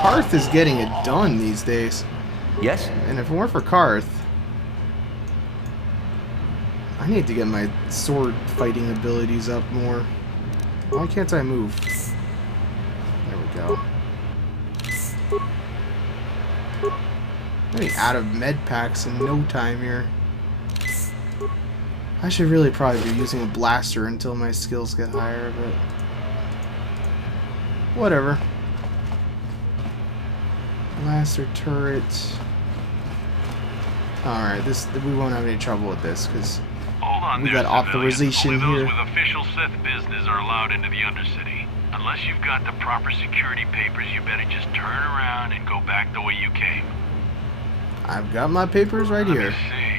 Karth is getting it done these days. Yes? And if it weren't for Karth, I need to get my sword fighting abilities up more. Why can't I move? There we go. I'm getting out of med packs in no time here. I should really probably be using a blaster until my skills get higher, but whatever. Blaster turret. Alright, we won't have any trouble with this because we got authorization here. here. Only those with official Sith business are allowed into the Undercity. Unless you've got the proper security papers, you better just turn around and go back the way you came. I've got my papers right here. Let me see.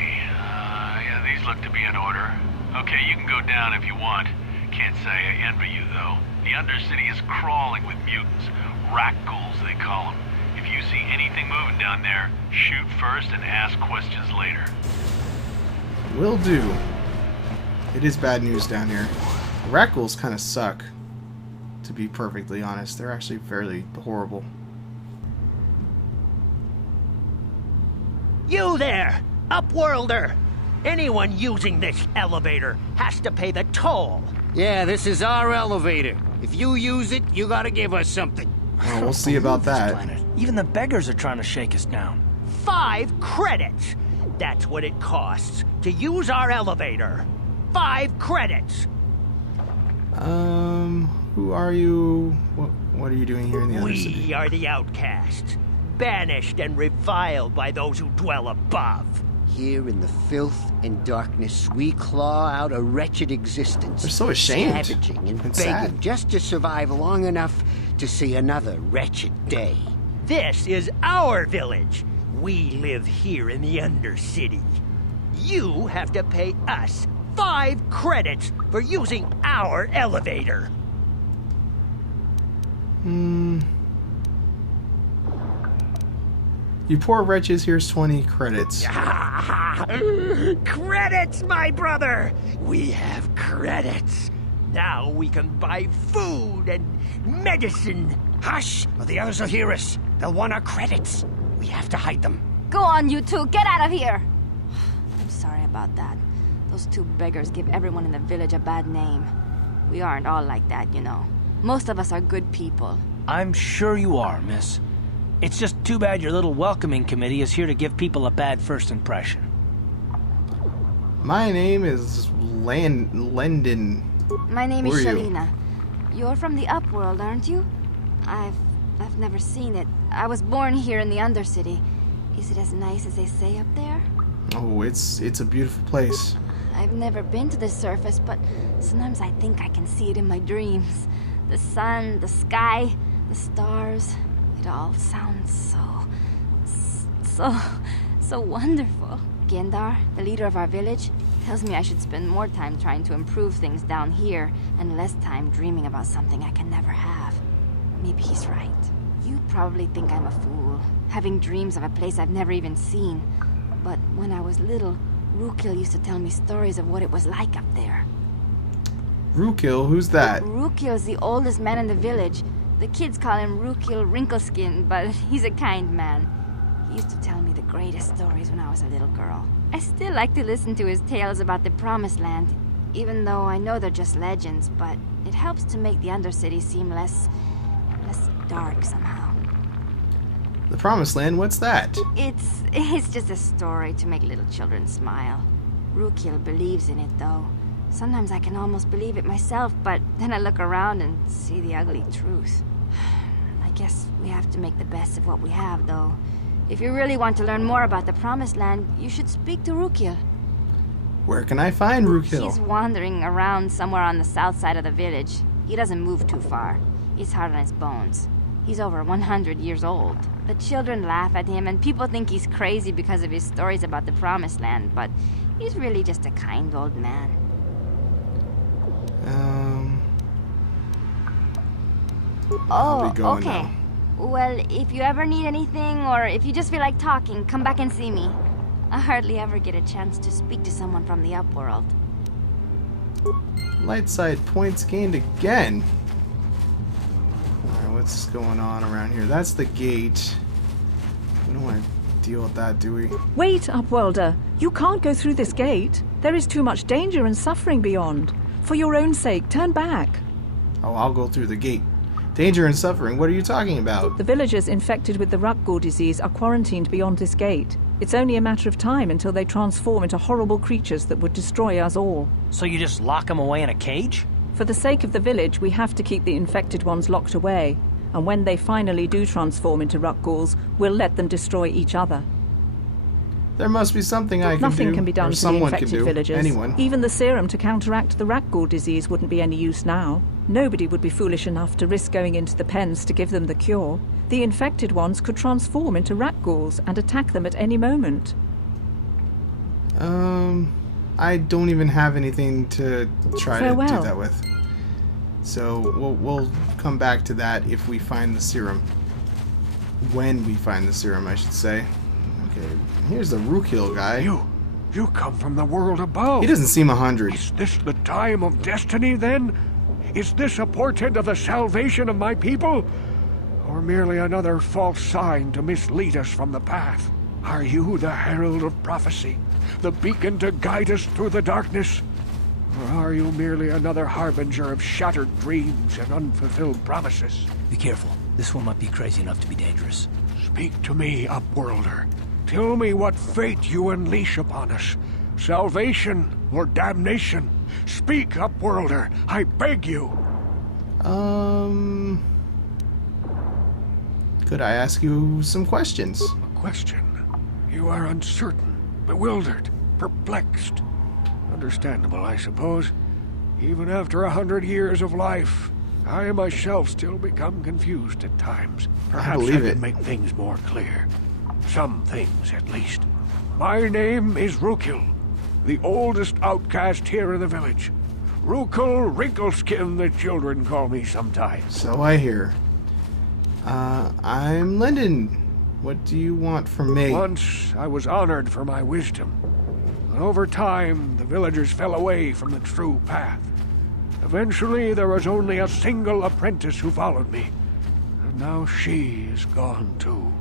Yeah, these look to be in order. Okay, you can go down if you want. Can't say I envy you, though. The Undercity is crawling with mutants. Rat ghouls, they call them. If you see anything moving down there, shoot first and ask questions later. Will do. It is bad news down here. The rat ghouls kind of suck, to be perfectly honest. They're actually fairly horrible. You there, Upworlder! Anyone using this elevator has to pay the toll. Yeah, this is our elevator. If you use it, you gotta give us something. Well, we'll see about that. Even the beggars are trying to shake us down. 5 credits! That's what it costs to use our elevator. 5 credits! Who are you? What are you doing here in the Undercity? We are the Outcasts, banished and reviled by those who dwell above. Here in the filth and darkness, we claw out a wretched existence. They're so ashamed. Savaging and begging sad. just to survive long enough to see another wretched day. This is our village. We live here in the Undercity. You have to pay us 5 credits for using our elevator. You poor wretches, here's 20 credits. Credits, my brother! We have credits. Now we can buy food and medicine. Hush, or the others will hear us. They'll want our credits. We have to hide them. Go on, you two. Get out of here. I'm sorry about that. Those 2 beggars give everyone in the village a bad name. We aren't all like that, you know. Most of us are good people. I'm sure you are, miss. It's just too bad your little welcoming committee is here to give people a bad first impression. My name is Lendon. My name is Who are you? Shalina. You're from the Upworld, aren't you? I've never seen it. I was born here in the Undercity. Is it as nice as they say up there? Oh, it's a beautiful place. I've never been to the surface, but sometimes I think I can see it in my dreams. The sun, the sky, the stars. It all sounds so wonderful. Gendar, the leader of our village, tells me I should spend more time trying to improve things down here and less time dreaming about something I can never have. Maybe he's right. You probably think I'm a fool, having dreams of a place I've never even seen. But when I was little, Rukil used to tell me stories of what it was like up there. Rukil, who's that? Rukil's the oldest man in the village. The kids call him Rukil Wrinkleskin, but he's a kind man. He used to tell me the greatest stories when I was a little girl. I still like to listen to his tales about the Promised Land, even though I know they're just legends, but it helps to make the Undercity seem less dark somehow. The Promised Land, what's that? It's just a story to make little children smile. Rukil believes in it, though. Sometimes I can almost believe it myself, but then I look around and see the ugly truth. I guess we have to make the best of what we have, though. If you really want to learn more about the Promised Land, you should speak to Rukil. Where can I find Rukil? He's wandering around somewhere on the south side of the village. He doesn't move too far. He's hard on his bones. He's over 100 years old. The children laugh at him, and people think he's crazy because of his stories about the Promised Land, but he's really just a kind old man. I'll be going okay. now. Well, if you ever need anything, or if you just feel like talking, come back and see me. I hardly ever get a chance to speak to someone from the Upworld. Light side points gained again. Alright, what's going on around here? That's the gate. We don't want to deal with that, do we? Wait, Upworlder. You can't go through this gate. There is too much danger and suffering beyond. For your own sake, turn back. Oh, I'll go through the gate. Danger and suffering? What are you talking about? The villagers infected with the Rakghoul disease are quarantined beyond this gate. It's only a matter of time until they transform into horrible creatures that would destroy us all. So you just lock them away in a cage? For the sake of the village, we have to keep the infected ones locked away. And when they finally do transform into Rakghouls, we'll let them destroy each other. There must be something I can do. Nothing can be done or to the someone infected can do. villagers. Anyone. Even the serum to counteract the Rakghoul disease wouldn't be any use now. Nobody would be foolish enough to risk going into the pens to give them the cure. The infected ones could transform into Rakghouls and attack them at any moment. I don't even have anything to try Farewell. to do that with. So we'll come back to that if we find the serum. When we find the serum, I should say. Okay, here's the Rookhill guy. You come from the world above. He doesn't seem 100. Is this the time of destiny, then? Is this a portent of the salvation of my people? Or merely another false sign to mislead us from the path? Are you the herald of prophecy? The beacon to guide us through the darkness? Or are you merely another harbinger of shattered dreams and unfulfilled promises? Be careful. This one might be crazy enough to be dangerous. Speak to me, Upworlder. Tell me what fate you unleash upon us. Salvation or damnation? Speak, Upworlder. I beg you. Could I ask you some questions? A question. You are uncertain, bewildered, perplexed. Understandable, I suppose. Even after 100 years of life, I myself still become confused at times. Perhaps believe I it. can make things more clear. Some things, at least. My name is Rookhill, the oldest outcast here in the village. Rookhill Wrinkleskin, the children call me sometimes. So I hear. I'm Lyndon. What do you want from me? Once I was honored for my wisdom. But over time, the villagers fell away from the true path. Eventually, there was only a single apprentice who followed me. And now she is gone too.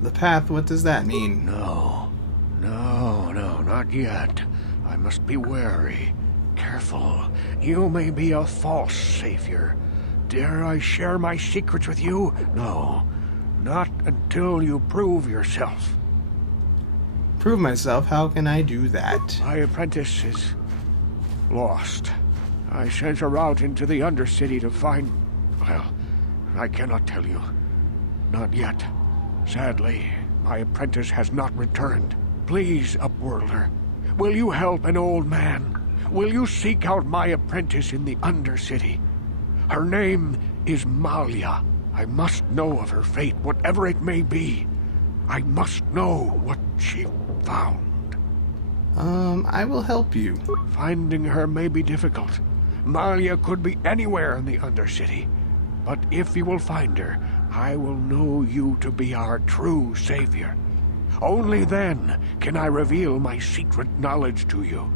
The path, what does that mean? No, not yet. I must be wary, careful. You may be a false savior. Dare I share my secrets with you? No, not until you prove yourself. Prove myself? How can I do that? My apprentice is lost. I sent her out into the Undercity to find... Well, I cannot tell you. Not yet. Sadly, my apprentice has not returned. Please, Upworlder, will you help an old man? Will you seek out my apprentice in the Undercity? Her name is Malia. I must know of her fate, whatever it may be. I must know what she found. I will help you. Finding her may be difficult. Malia could be anywhere in the Undercity. But if you will find her, I will know you to be our true savior. Only then can I reveal my secret knowledge to you.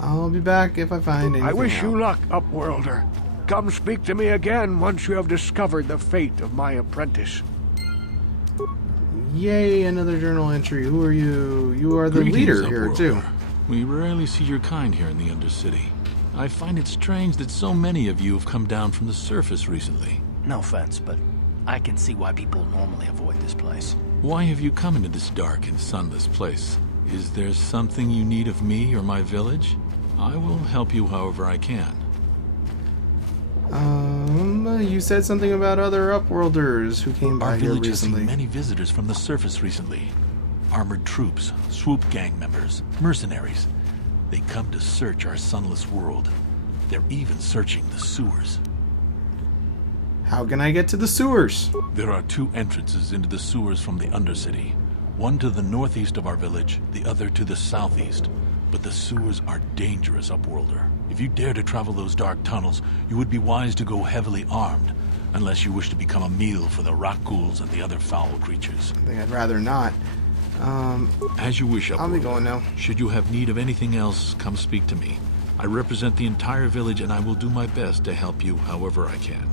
I'll be back if I find anything I wish out. you luck, Upworlder. Come speak to me again once you have discovered the fate of my apprentice. Yay, another journal entry. Who are you? You are the Greetings, leader here, Upworlder. too. We rarely see your kind here in the Undercity. I find it strange that so many of you have come down from the surface recently. No offense, but I can see why people normally avoid this place. Why have you come into this dark and sunless place? Is there something you need of me or my village? I will help you however I can. You said something about other Upworlders who came by Our here village has recently. seen many visitors from the surface recently. Armored troops, swoop gang members, mercenaries. They come to search our sunless world. They're even searching the sewers. How can I get to the sewers? There are two entrances into the sewers from the Undercity. One to the northeast of our village, the other to the southeast. But the sewers are dangerous, Upworlder. If you dare to travel those dark tunnels, you would be wise to go heavily armed, unless you wish to become a meal for the Rakghouls and the other foul creatures. I think I'd rather not. As you wish, I'll be going now. Should you have need of anything else, come speak to me. I represent the entire village, and I will do my best to help you however I can.